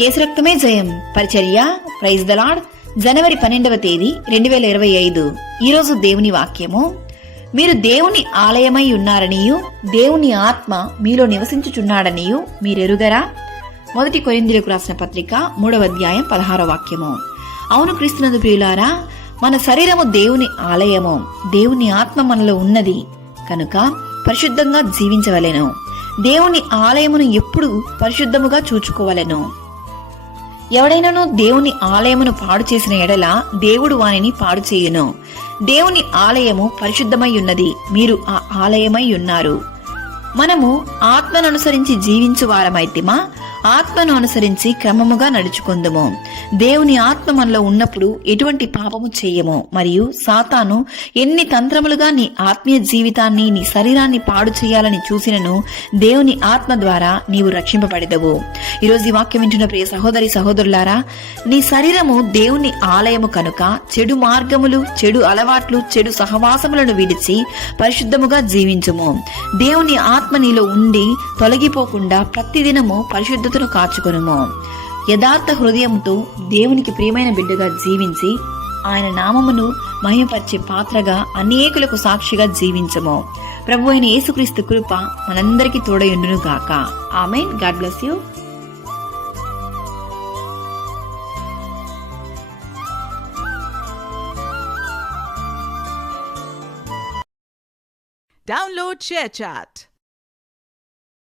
యేసు రక్తమే జయం పరిచర్య ప్రైజ్ ద లార్డ్. జనవరి 12వ తేదీ 2025. ఈరోజు దేవుని వాక్యము, మీరు దేవుని ఆలయమై ఉన్నారనియు దేవుని ఆత్మ మీలో నివసించుచున్నాడనియు మీరెరుగరా? 1 కొరింథీయులకు రాసిన పత్రిక 3వ అధ్యాయం 16వ వాక్యము. అవును క్రీస్తునందు ప్రియులారా, మన శరీరము దేవుని ఆలయము, దేవుని ఆత్మ మనలో ఉన్నది కనుక పరిశుద్ధంగా జీవించవలెను. దేవుని ఆలయమును ఎప్పుడు పరిశుద్ధముగా చూచుకోవలెను. ఎవడైనాను దేవుని ఆలయమును పాడు చేసిన ఎడల దేవుడు వానిని పాడు చేయును. దేవుని ఆలయము పరిశుద్ధమై ఉన్నది, మీరు ఆ ఆలయమై ఉన్నారు. మనము ఆత్మను అనుసరించి జీవించు వారమైతిమా, ఆత్మను అనుసరించి క్రమముగా నడుచుకుందుము. దేవుని ఆత్మ మనలో ఉన్నప్పుడు ఎటువంటి పాపము చేయము. మరియు సాతాను ఎన్ని తంత్రములుగా నీ ఆత్మీయ జీవితాన్ని, నీ శరీరాన్ని పాడు చేయాలని చూసినను దేవుని ఆత్మ ద్వారా నీవు రక్షింపబడెదవు. ఈరోజు ఈ వాక్యం వింటున్న ప్రియ సహోదరి సహోదరులారా, నీ శరీరము దేవుని ఆలయము కనుక చెడు మార్గములు, చెడు అలవాట్లు, చెడు సహవాసములను విడిచి పరిశుద్ధముగా జీవించుము. దేవుని ఆత్మ నీలో ఉండి తొలగిపోకుండా ప్రతిదినము పరిశుద్ధతను కాచుకొనుము. యథార్థ హృదయంతో దేవునికి ప్రియమైన బిడ్డగా జీవించి ఆయన నామమును మహిమపరిచే పాత్రగా అనేకులకు సాక్షిగా జీవించము. ప్రభు అయిన యేసుక్రీస్తు కృప మనందరికీ తోడయుండును గాక. ఆమేన్. God bless you. Download ShareChat.